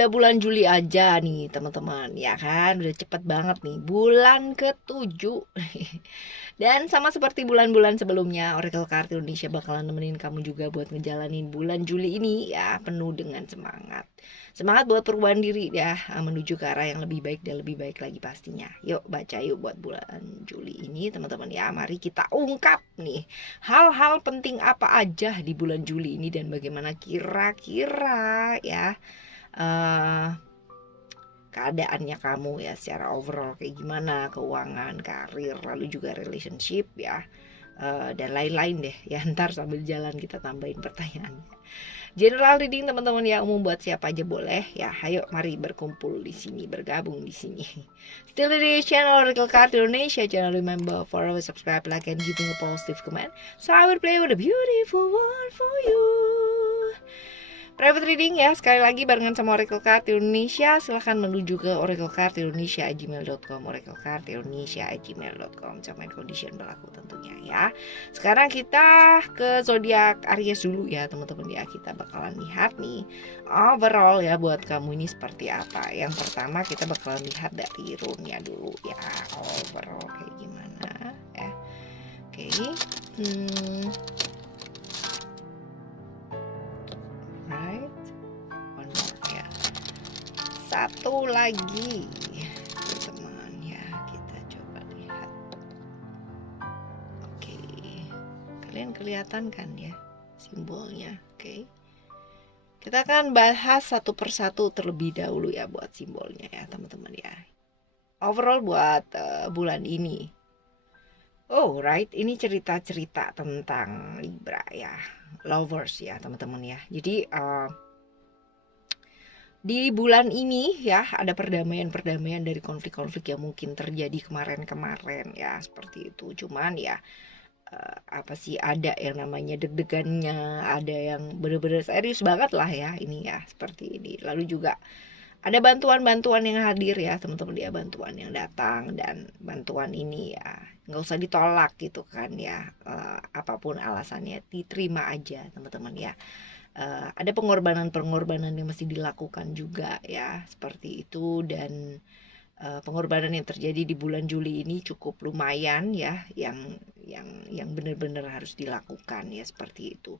udah bulan Juli aja nih teman-teman, ya kan? Udah cepet banget nih, bulan ke-7. Dan sama seperti bulan-bulan sebelumnya, Oracle Card Indonesia bakalan nemenin kamu juga buat ngejalanin bulan Juli ini ya, penuh dengan semangat. Semangat buat perubahan diri ya, menuju ke arah yang lebih baik dan lebih baik lagi pastinya. Yuk baca yuk buat bulan Juli ini teman-teman ya. Mari kita ungkap nih hal-hal penting apa aja di bulan Juli ini dan bagaimana kira-kira ya keadaannya kamu ya secara overall kayak gimana, keuangan, karir, lalu juga relationship ya, dan lain-lain deh ya. Ntar sambil jalan kita tambahin pertanyaannya. General reading teman-teman ya, umum buat siapa aja boleh ya. Ayo mari berkumpul di sini, bergabung di sini. Still di channel Oracle Card Indonesia. Channel remember follow, subscribe, like, and giving a positive comment. So I will play with a beautiful one for you. Private reading ya, sekali lagi barengan sama Oracle Card Indonesia. Silahkan menuju ke oraclecardindonesia@gmail.com, oraclecardindonesia@gmail.com. Sama condition berlaku tentunya ya. Sekarang kita ke zodiak Aries dulu ya teman-teman ya. Kita bakalan lihat nih overall ya buat kamu ini seperti apa. Yang pertama kita bakalan lihat dari rune-nya dulu ya, overall kayak gimana ya. Oke. Satu lagi teman ya, kita coba lihat. Oke, kalian kelihatan kan ya simbolnya. Oke, kita akan bahas satu persatu terlebih dahulu ya buat simbolnya ya teman-teman ya. Overall buat bulan ini, oh right, ini cerita-cerita tentang Libra ya, lovers ya teman-teman ya. Jadi di bulan ini ya ada perdamaian-perdamaian dari konflik-konflik yang mungkin terjadi kemarin-kemarin ya, seperti itu. Cuman ya apa sih, ada yang namanya deg-degannya, ada yang bener-bener serius banget lah ya ini ya, seperti ini. Lalu juga ada bantuan-bantuan yang hadir ya teman-teman ya, bantuan yang datang, dan bantuan ini ya nggak usah ditolak gitu kan ya, apapun alasannya diterima aja teman-teman ya. Ada pengorbanan-pengorbanan yang masih dilakukan juga ya, seperti itu. Dan pengorbanan yang terjadi di bulan Juli ini cukup lumayan ya, yang benar-benar harus dilakukan ya, seperti itu.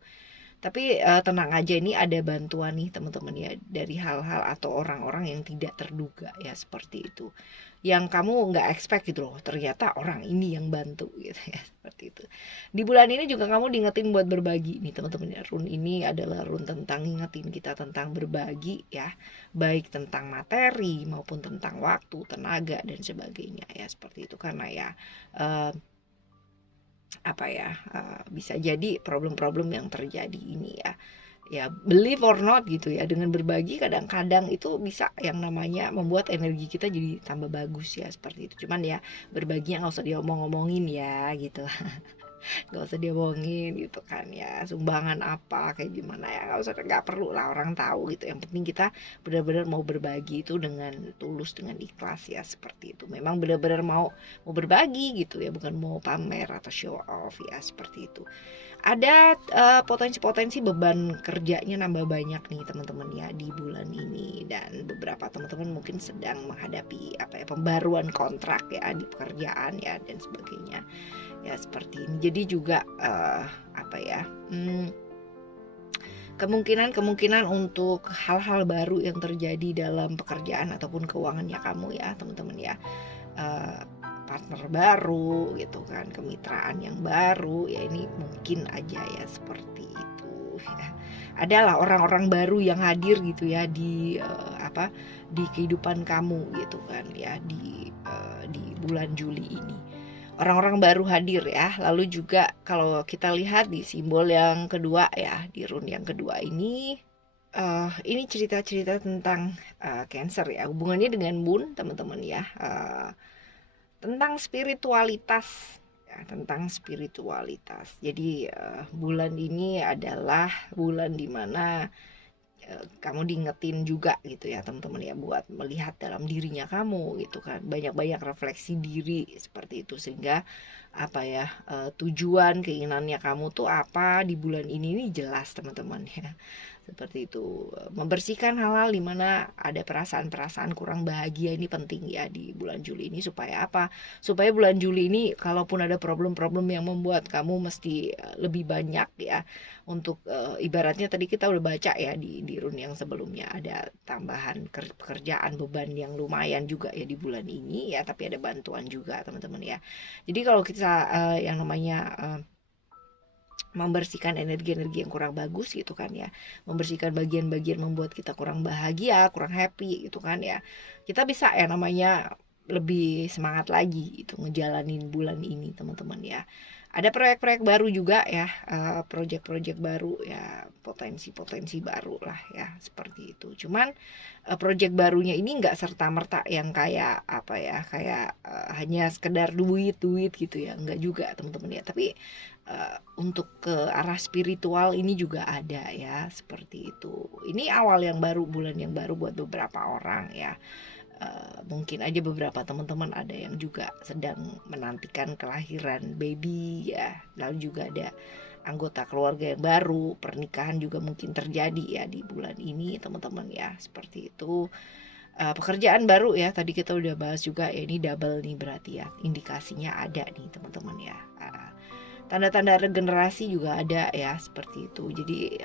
Tapi tenang aja, ini ada bantuan nih teman-teman ya, dari hal-hal atau orang-orang yang tidak terduga ya, seperti itu, yang kamu nggak expect gitu loh, ternyata orang ini yang bantu gitu ya, seperti itu. Di bulan ini juga kamu diingetin buat berbagi nih teman-teman ya. Rune ini adalah rune tentang ngingetin kita tentang berbagi ya, baik tentang materi maupun tentang waktu, tenaga, dan sebagainya ya, seperti itu. Karena ya bisa jadi problem-problem yang terjadi ini ya believe or not gitu ya, dengan berbagi kadang-kadang itu bisa yang namanya membuat energi kita jadi tambah bagus ya, seperti itu. Cuman ya berbaginya nggak usah diomong-omongin ya gitu. Nggak usah diomongin gitu kan ya, sumbangan apa kayak gimana ya, nggak perlu lah orang tahu gitu. Yang penting kita benar-benar mau berbagi itu dengan tulus, dengan ikhlas ya, seperti itu. Memang benar-benar mau berbagi gitu ya, bukan mau pamer atau show off ya, seperti itu. Ada potensi-potensi beban kerjanya nambah banyak nih teman-teman ya di bulan ini, dan beberapa teman-teman mungkin sedang menghadapi pembaruan kontrak ya di pekerjaan ya, dan sebagainya ya, seperti ini. Jadi juga kemungkinan untuk hal-hal baru yang terjadi dalam pekerjaan ataupun keuangannya kamu ya teman-teman ya, partner baru gitu kan, kemitraan yang baru ya, ini mungkin aja ya, seperti itu ya. Adalah orang-orang baru yang hadir gitu ya di di kehidupan kamu gitu kan ya, di bulan Juli ini orang-orang baru hadir ya. Lalu juga kalau kita lihat di simbol yang kedua ya, di rune yang kedua ini cerita-cerita tentang Cancer ya, hubungannya dengan Moon teman-teman ya, tentang spiritualitas ya, tentang spiritualitas. Jadi bulan ini adalah bulan dimana kamu diingetin juga gitu ya teman-teman ya, buat melihat dalam dirinya kamu gitu kan, banyak-banyak refleksi diri seperti itu, sehingga tujuan keinginannya kamu tuh apa di bulan ini nih jelas teman-teman ya, seperti itu. Membersihkan hal-hal di mana ada perasaan-perasaan kurang bahagia ini penting ya di bulan Juli ini. Supaya apa? Supaya bulan Juli ini kalaupun ada problem-problem yang membuat kamu mesti lebih banyak ya untuk ibaratnya tadi kita udah baca ya di run yang sebelumnya ada tambahan pekerjaan beban yang lumayan juga ya di bulan ini ya, tapi ada bantuan juga teman-teman ya. Jadi kalau kita yang namanya membersihkan energi-energi yang kurang bagus gitu kan ya, membersihkan bagian-bagian membuat kita kurang bahagia, kurang happy gitu kan ya, kita bisa ya namanya lebih semangat lagi itu ngejalanin bulan ini teman-teman ya. Ada proyek-proyek baru juga ya, proyek-proyek baru ya, potensi-potensi baru lah ya seperti itu. Cuman proyek barunya ini nggak serta-merta yang kayak apa ya, kayak hanya sekedar duit-duit gitu ya, nggak juga teman-teman ya. Tapi untuk ke arah spiritual ini juga ada ya seperti itu. Ini awal yang baru, bulan yang baru buat beberapa orang ya. Mungkin aja beberapa teman-teman ada yang juga sedang menantikan kelahiran baby ya, lalu juga ada anggota keluarga yang baru, pernikahan juga mungkin terjadi ya di bulan ini teman-teman ya, seperti itu. Pekerjaan baru ya, tadi kita udah bahas juga ya, ini double nih berarti ya, indikasinya ada nih teman-teman ya. Tanda-tanda regenerasi juga ada ya seperti itu. Jadi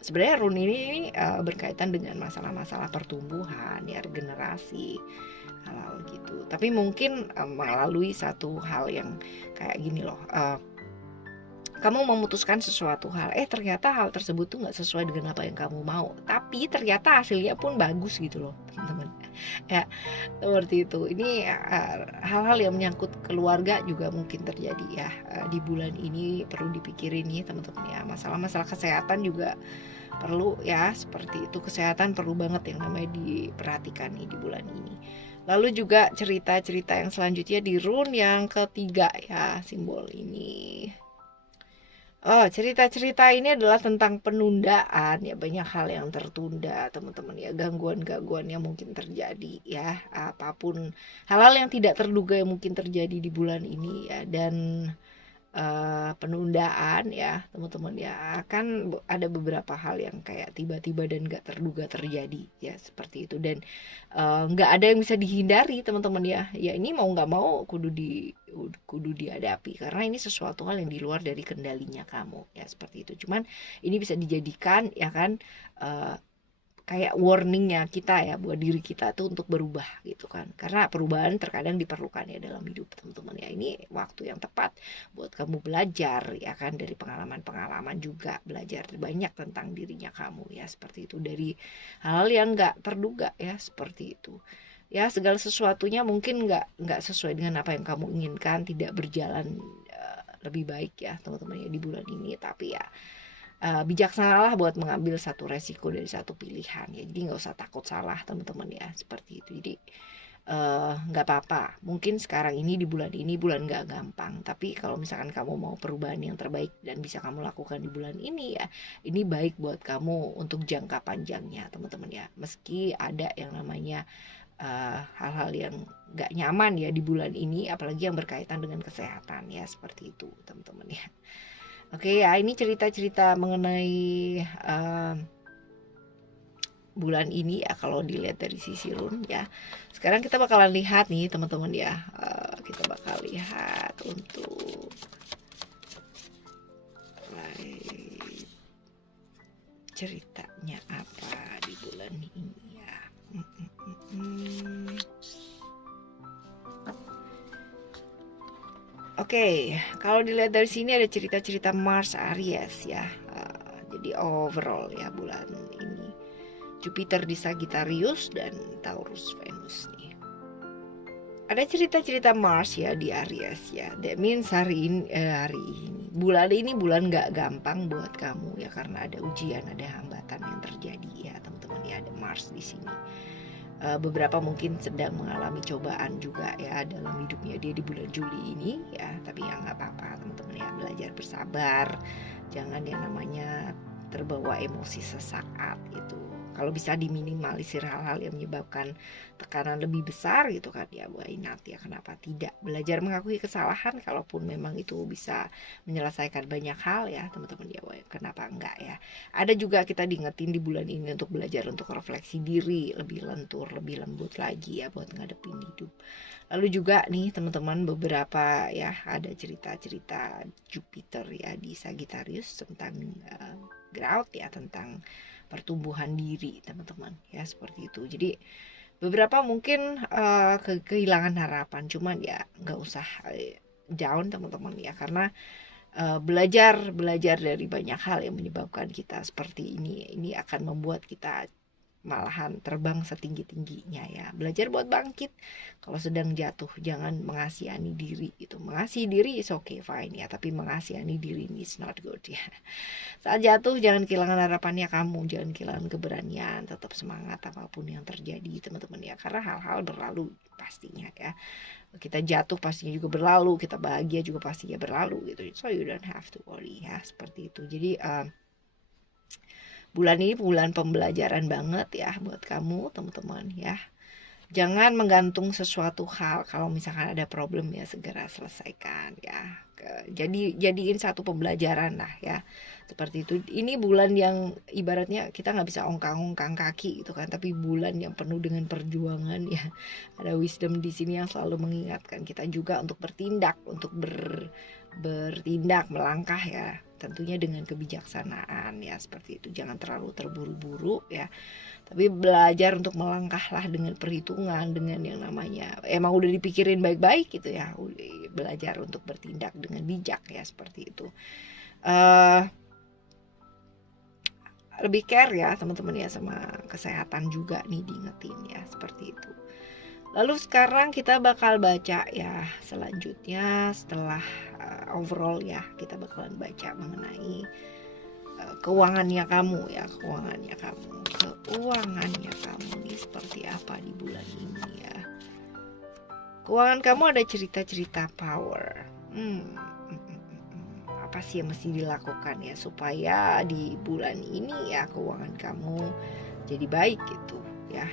sebenarnya run ini berkaitan dengan masalah-masalah pertumbuhan ya, regenerasi hal-hal gitu. Tapi mungkin melalui satu hal yang kayak gini loh, kamu memutuskan sesuatu hal, ternyata hal tersebut tuh nggak sesuai dengan apa yang kamu mau, tapi ternyata hasilnya pun bagus gitu loh teman-teman ya, seperti itu. Ini hal-hal yang menyangkut keluarga juga mungkin terjadi ya di bulan ini, perlu dipikirin nih teman-teman ya. Masalah-masalah kesehatan juga perlu ya, seperti itu. Kesehatan perlu banget yang namanya diperhatikan nih di bulan ini. Lalu juga cerita-cerita yang selanjutnya di run yang ketiga ya, simbol ini. Cerita-cerita ini adalah tentang penundaan ya, banyak hal yang tertunda teman-teman ya, gangguan-gangguan yang mungkin terjadi ya, apapun hal-hal yang tidak terduga yang mungkin terjadi di bulan ini ya, dan penundaan ya teman-teman ya, akan ada beberapa hal yang kayak tiba-tiba dan gak terduga terjadi ya seperti itu, dan nggak ada yang bisa dihindari teman-teman ya. Ya ini mau nggak mau kudu dihadapi karena ini sesuatu hal yang di luar dari kendalinya kamu ya, seperti itu. Cuman ini bisa dijadikan ya kan kayak warningnya kita ya buat diri kita tuh untuk berubah gitu kan, karena perubahan terkadang diperlukan ya dalam hidup teman-teman ya. Ini waktu yang tepat buat kamu belajar ya kan, dari pengalaman-pengalaman juga belajar banyak tentang dirinya kamu ya, seperti itu, dari hal yang nggak terduga ya, seperti itu ya. Segala sesuatunya mungkin nggak sesuai dengan apa yang kamu inginkan, tidak berjalan lebih baik ya teman-teman ya di bulan ini, tapi ya bijaksanalah buat mengambil satu resiko dari satu pilihan ya. Jadi nggak usah takut salah teman-teman ya, seperti itu. Jadi nggak apa-apa, mungkin sekarang ini di bulan ini bulan nggak gampang, tapi kalau misalkan kamu mau perubahan yang terbaik dan bisa kamu lakukan di bulan ini ya, ini baik buat kamu untuk jangka panjangnya teman-teman ya. Meski ada yang namanya hal-hal yang nggak nyaman ya di bulan ini, apalagi yang berkaitan dengan kesehatan ya, seperti itu teman-teman ya. Oke ya, ini cerita-cerita mengenai bulan ini ya kalau dilihat dari sisi run ya. Sekarang kita bakalan lihat nih teman-teman ya, kita bakal lihat untuk ceritanya apa di bulan ini ya. Oke, kalau dilihat dari sini ada cerita-cerita Mars Aries ya. Jadi overall ya bulan ini Jupiter di Sagittarius dan Taurus Venus nih. Ada cerita-cerita Mars ya di Aries ya. That means hari ini bulan ini bulan nggak gampang buat kamu ya, karena ada ujian, ada hambatan yang terjadi ya teman-teman ya. Ada Mars di sini. Beberapa mungkin sedang mengalami cobaan juga ya dalam hidupnya dia di bulan Juli ini ya, tapi ya nggak apa-apa teman-teman ya, belajar bersabar, jangan yang namanya terbawa emosi sesaat itu. kalau bisa diminimalisir hal-hal yang menyebabkan tekanan lebih besar gitu kan ya, why not ya, kenapa tidak. Belajar mengakui kesalahan kalaupun memang itu bisa menyelesaikan banyak hal ya teman-teman ya, kenapa enggak ya. Ada juga kita diingetin di bulan ini untuk belajar untuk refleksi diri, lebih lentur, lebih lembut lagi ya buat ngadepin hidup. Lalu juga nih teman-teman, beberapa ya ada cerita-cerita Jupiter ya di Sagittarius tentang growth ya, tentang pertumbuhan diri teman-teman ya, seperti itu. Jadi beberapa mungkin kehilangan harapan, cuman ya nggak usah down teman-teman ya, karena belajar dari banyak hal yang menyebabkan kita seperti ini akan membuat kita malahan terbang setinggi-tingginya ya. Belajar buat bangkit kalau sedang jatuh, jangan mengasihani diri itu. Mengasihi diri is okay fine ya, tapi mengasihani diri ini is not good ya. Saat jatuh jangan kehilangan harapannya kamu, jangan kehilangan keberanian, tetap semangat apapun yang terjadi teman-teman ya, karena hal-hal berlalu pastinya ya. Kita jatuh pastinya juga berlalu, kita bahagia juga pastinya berlalu gitu. So you don't have to worry ya, seperti itu. Jadi bulan ini bulan pembelajaran banget ya buat kamu teman-teman ya. Jangan menggantung sesuatu hal, kalau misalkan ada problem ya segera selesaikan ya. Jadiin satu pembelajaran lah ya, seperti itu. Ini bulan yang ibaratnya kita nggak bisa ongkang-ongkang kaki gitu kan, tapi bulan yang penuh dengan perjuangan ya. Ada wisdom di sini yang selalu mengingatkan kita juga untuk bertindak, untuk bertindak, melangkah ya, tentunya dengan kebijaksanaan ya, seperti itu. Jangan terlalu terburu-buru ya, tapi belajar untuk melangkahlah dengan perhitungan, dengan yang namanya emang udah dipikirin baik-baik gitu ya. Belajar untuk bertindak dengan bijak ya, seperti itu. Lebih care ya teman-teman ya sama kesehatan juga nih, diingetin ya, seperti itu. Lalu sekarang kita bakal baca ya, selanjutnya setelah overall ya, kita bakalan baca mengenai keuangannya kamu ya, keuangannya kamu nih seperti apa di bulan ini ya. Keuangan kamu ada cerita-cerita power. Apa sih yang mesti dilakukan ya supaya di bulan ini ya keuangan kamu jadi baik gitu ya.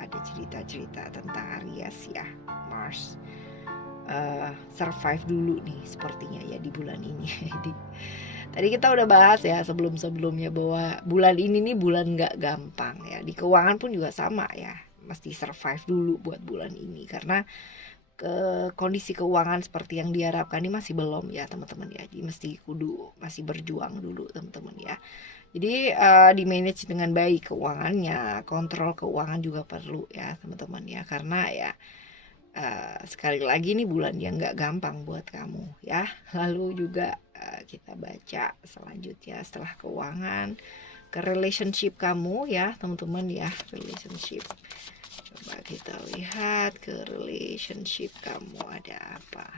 Ada cerita-cerita tentang Aries ya, Mars survive dulu nih sepertinya ya di bulan ini. Tadi kita udah bahas ya sebelum-sebelumnya bahwa bulan ini nih bulan gak gampang ya. Di keuangan pun juga sama ya, mesti survive dulu buat bulan ini, karena kondisi keuangan seperti yang diharapkan ini masih belum ya teman-teman ya. Jadi masih berjuang dulu teman-teman ya. Jadi di manage dengan baik keuangannya, kontrol keuangan juga perlu ya teman-teman ya, karena ya sekali lagi nih bulan yang gak gampang buat kamu ya. Lalu juga kita baca selanjutnya setelah keuangan ke relationship kamu ya teman-teman ya, relationship. Coba kita lihat ke relationship kamu ada apa.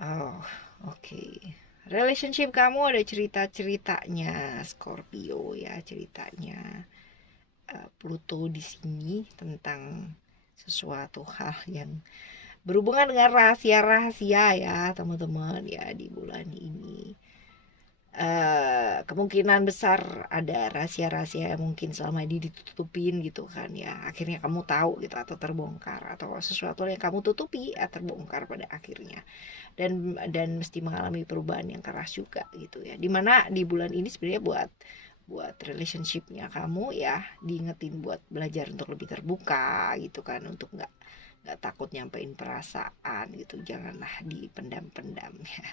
Oh oke. Relationship kamu ada cerita-ceritanya Scorpio ya, ceritanya Pluto di sini tentang sesuatu hal yang berhubungan dengan rahasia-rahasia ya teman-teman ya di bulan ini. Kemungkinan besar ada rahasia-rahasia yang mungkin selama ini ditutupin gitu kan ya, akhirnya kamu tahu gitu, atau terbongkar, atau sesuatu yang kamu tutupi terbongkar pada akhirnya, dan mesti mengalami perubahan yang keras juga gitu ya. Dimana di bulan ini sebenarnya buat relationshipnya kamu ya, diingetin buat belajar untuk lebih terbuka gitu kan, untuk nggak takut nyampein perasaan gitu, janganlah dipendam-pendam ya,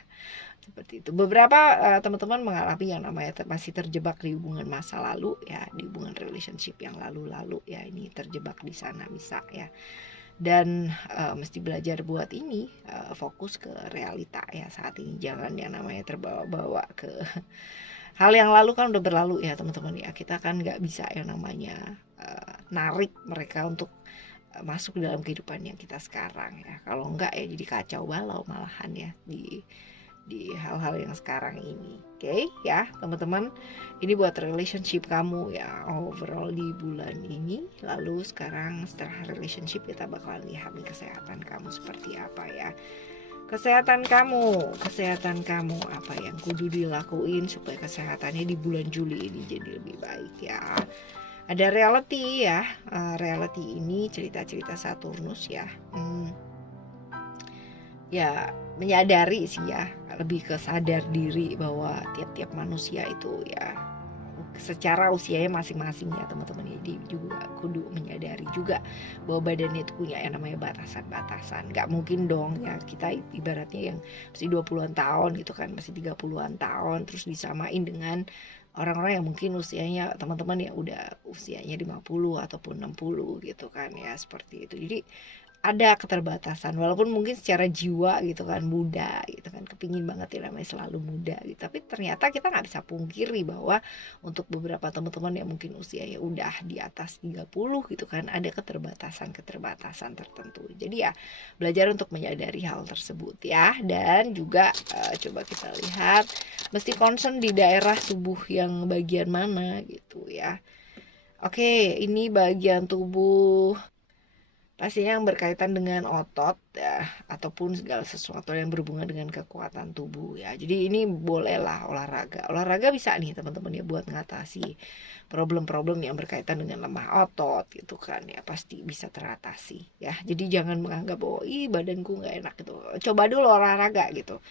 seperti itu. Beberapa teman-teman mengalami yang namanya masih terjebak di hubungan masa lalu ya, di hubungan relationship yang lalu-lalu ya, ini terjebak di sana bisa ya, dan mesti belajar buat ini fokus ke realita ya saat ini, jangan yang namanya terbawa-bawa ke hal yang lalu, kan udah berlalu ya teman-teman ya. Kita kan nggak bisa yang namanya narik mereka untuk masuk dalam kehidupan yang kita sekarang ya. Kalau enggak ya jadi kacau balau malahan ya di hal-hal yang sekarang ini. Oke ya teman-teman, ini buat relationship kamu ya overall di bulan ini. Lalu sekarang setelah relationship kita bakalan lihat nih kesehatan kamu seperti apa ya. kesehatan kamu apa yang kudu dilakuin supaya kesehatannya di bulan Juli ini jadi lebih baik ya. Ada reality ya, reality ini cerita-cerita Saturnus ya. Ya menyadari sih ya, lebih ke sadar diri bahwa tiap-tiap manusia itu ya secara usianya masing-masing ya teman-teman. Jadi juga kudu menyadari juga bahwa badannya itu punya yang namanya batasan-batasan. Gak mungkin dong ya kita ibaratnya yang masih 20-an tahun gitu kan, masih 30-an tahun terus disamain dengan orang-orang yang mungkin usianya teman-teman ya udah usianya 50 ataupun 60 gitu kan ya, seperti itu. Jadi ada keterbatasan walaupun mungkin secara jiwa gitu kan muda gitu kan, kepingin banget ya namanya selalu muda gitu, tapi ternyata kita nggak bisa pungkiri bahwa untuk beberapa teman-teman yang mungkin usianya udah di atas 30 gitu kan ada keterbatasan tertentu. Jadi ya belajar untuk menyadari hal tersebut ya. Dan juga coba kita lihat mesti concern di daerah tubuh yang bagian mana gitu ya. Oke, ini bagian tubuh pastinya yang berkaitan dengan otot ya, ataupun segala sesuatu yang berhubungan dengan kekuatan tubuh ya. Jadi ini bolehlah olahraga bisa nih teman-teman ya buat ngatasi problem-problem yang berkaitan dengan lemah otot gitu kan ya, pasti bisa teratasi ya. Jadi jangan menganggap oh badanku nggak enak gitu, coba dulu olahraga gitu.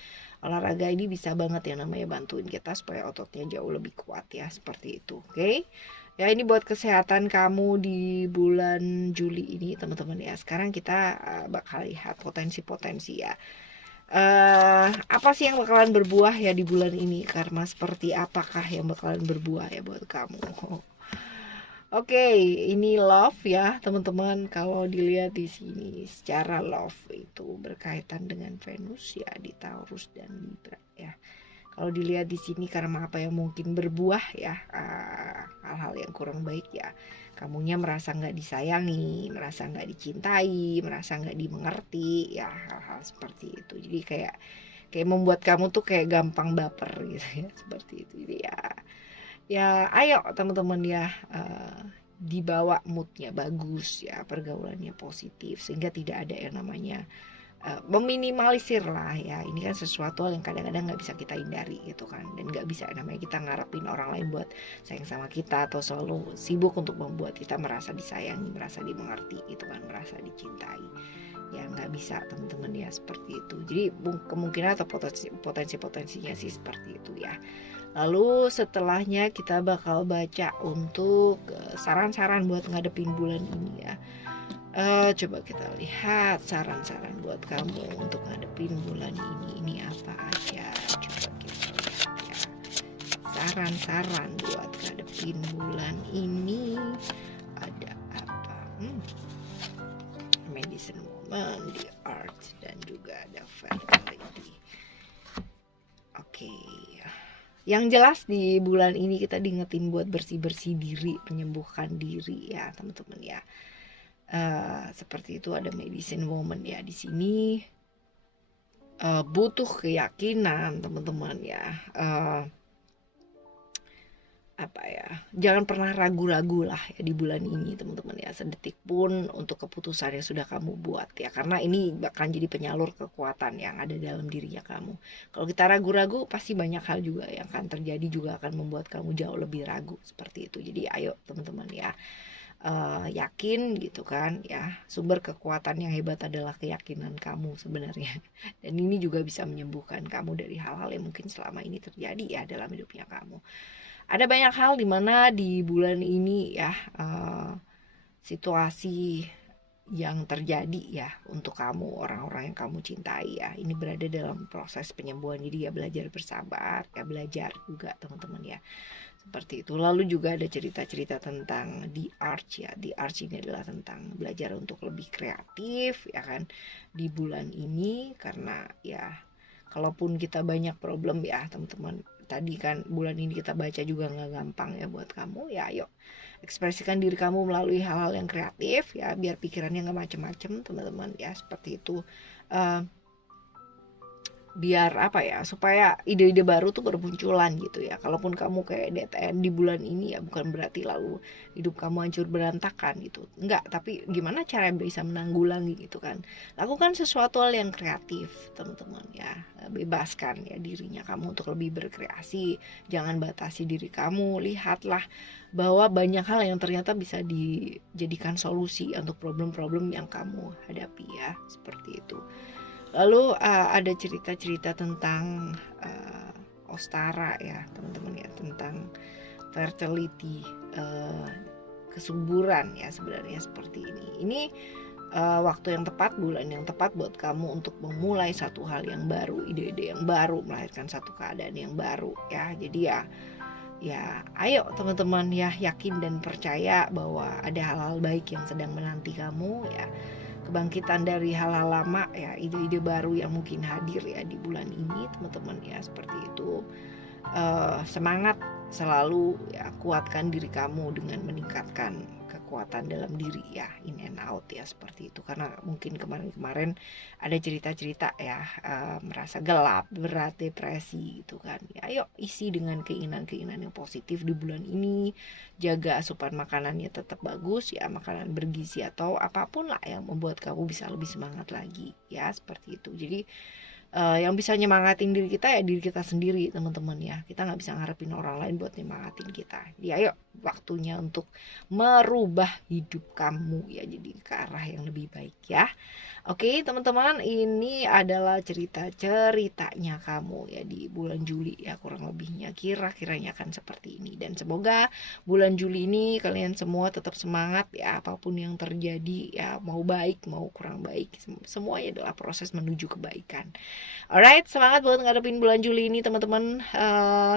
Olahraga ini bisa banget ya namanya bantuin kita supaya ototnya jauh lebih kuat ya, seperti itu. Oke. Ya ini buat kesehatan kamu di bulan Juli ini teman-teman ya. Sekarang kita bakal lihat potensi-potensi ya. Apa sih yang bakalan berbuah ya di bulan ini? Karma seperti apakah yang bakalan berbuah ya buat kamu? Oke, ini love ya teman-teman. Kalau dilihat di sini secara love itu berkaitan dengan Venus ya di Taurus dan Libra ya. Kalau dilihat di sini karena apa yang mungkin berbuah ya, hal-hal yang kurang baik ya, kamunya merasa nggak disayangi, merasa nggak dicintai, merasa nggak dimengerti ya, hal-hal seperti itu. Jadi kayak membuat kamu tuh kayak gampang baper gitu ya, seperti itu. Jadi ya ayo teman-teman ya, dibawa moodnya bagus ya, pergaulannya positif sehingga tidak ada yang namanya meminimalisir lah ya. Ini kan sesuatu yang kadang-kadang nggak bisa kita hindari gitu kan, dan nggak bisa namanya kita ngarepin orang lain buat sayang sama kita atau selalu sibuk untuk membuat kita merasa disayangi, merasa dimengerti gitu kan, merasa dicintai ya, nggak bisa teman-teman ya, seperti itu. Jadi kemungkinan atau potensinya sih seperti itu ya. Lalu setelahnya kita bakal baca untuk saran-saran buat ngadepin bulan ini ya. Coba kita lihat saran-saran buat kamu untuk ngadepin bulan ini apa aja. Coba kita lihat ya. Saran-saran buat ngadepin bulan ini ada apa? Medicine Woman, The Art, dan juga ada Fertility. Oke. Yang jelas di bulan ini kita diingetin buat bersih-bersih diri, menyembuhkan diri ya teman-teman ya. Seperti itu ada Medicine Woman ya di sini. Butuh keyakinan teman-teman ya. Apa ya, jangan pernah ragu-ragu lah ya di bulan ini teman-teman ya, sedetik pun untuk keputusan yang sudah kamu buat ya, karena ini bakal jadi penyalur kekuatan yang ada dalam dirinya kamu. Kalau kita ragu-ragu pasti banyak hal juga yang akan terjadi, juga akan membuat kamu jauh lebih ragu, seperti itu. Jadi ayo teman-teman ya, yakin gitu kan ya, sumber kekuatan yang hebat adalah keyakinan kamu sebenarnya, dan ini juga bisa menyembuhkan kamu dari hal-hal yang mungkin selama ini terjadi ya dalam hidupnya kamu. Ada banyak hal dimana di bulan ini ya, situasi yang terjadi ya untuk kamu, orang-orang yang kamu cintai ya, ini berada dalam proses penyembuhan. Jadi ya belajar bersabar ya, belajar juga teman-teman ya, seperti itu. Lalu juga ada cerita-cerita tentang The Arch ya. The Arch ini adalah tentang belajar untuk lebih kreatif ya kan di bulan ini, karena ya kalaupun kita banyak problem ya teman-teman, tadi kan bulan ini kita baca juga nggak gampang ya buat kamu ya. Ayo ekspresikan diri kamu melalui hal-hal yang kreatif ya, biar pikirannya nggak macem-macem teman-teman ya, seperti itu. biar apa ya, supaya ide-ide baru tuh bermunculan gitu ya. Kalaupun kamu kayak dead end di bulan ini ya bukan berarti lalu hidup kamu hancur berantakan gitu, enggak, tapi gimana cara bisa menanggulangi gitu kan. Lakukan sesuatu hal yang kreatif teman-teman ya. Bebaskan ya dirinya kamu untuk lebih berkreasi, jangan batasi diri kamu. Lihatlah bahwa banyak hal yang ternyata bisa dijadikan solusi untuk problem-problem yang kamu hadapi ya, seperti itu. Lalu ada cerita-cerita tentang Ostara ya teman-teman ya, tentang fertility, kesuburan ya sebenarnya seperti ini. Ini waktu yang tepat, bulan yang tepat buat kamu untuk memulai satu hal yang baru, ide-ide yang baru, melahirkan satu keadaan yang baru ya. Jadi ya ayo teman-teman ya, yakin dan percaya bahwa ada hal-hal baik yang sedang menanti kamu ya. Kebangkitan dari hal-hal lama ya, ide-ide baru yang mungkin hadir ya di bulan ini teman-teman ya, seperti itu. Semangat selalu ya, kuatkan diri kamu dengan meningkatkan kekuatan dalam diri ya, in and out ya, seperti itu. Karena mungkin kemarin-kemarin ada cerita-cerita ya, merasa gelap, berat, depresi gitu kan ya. Ayo isi dengan keinginan-keinginan yang positif di bulan ini. Jaga asupan makanannya tetap bagus ya, makanan bergizi atau apapun lah yang membuat kamu bisa lebih semangat lagi ya, seperti itu. Jadi yang bisa nyemangatin diri kita ya diri kita sendiri teman-teman ya. Kita nggak bisa ngarepin orang lain buat nyemangatin kita. Jadi ayo, waktunya untuk merubah hidup kamu ya, jadi ke arah yang lebih baik ya. Oke teman-teman, ini adalah cerita-ceritanya kamu ya di bulan Juli ya, kurang lebihnya kira-kiranya akan seperti ini. Dan semoga bulan Juli ini kalian semua tetap semangat ya, apapun yang terjadi ya, mau baik mau kurang baik, semuanya adalah proses menuju kebaikan. Alright, semangat buat ngadepin bulan Juli ini teman-teman.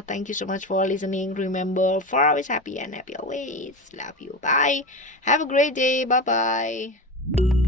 Thank you so much for listening. Remember, for always happy and happy always. Love you. Bye. Have a great day. Bye bye.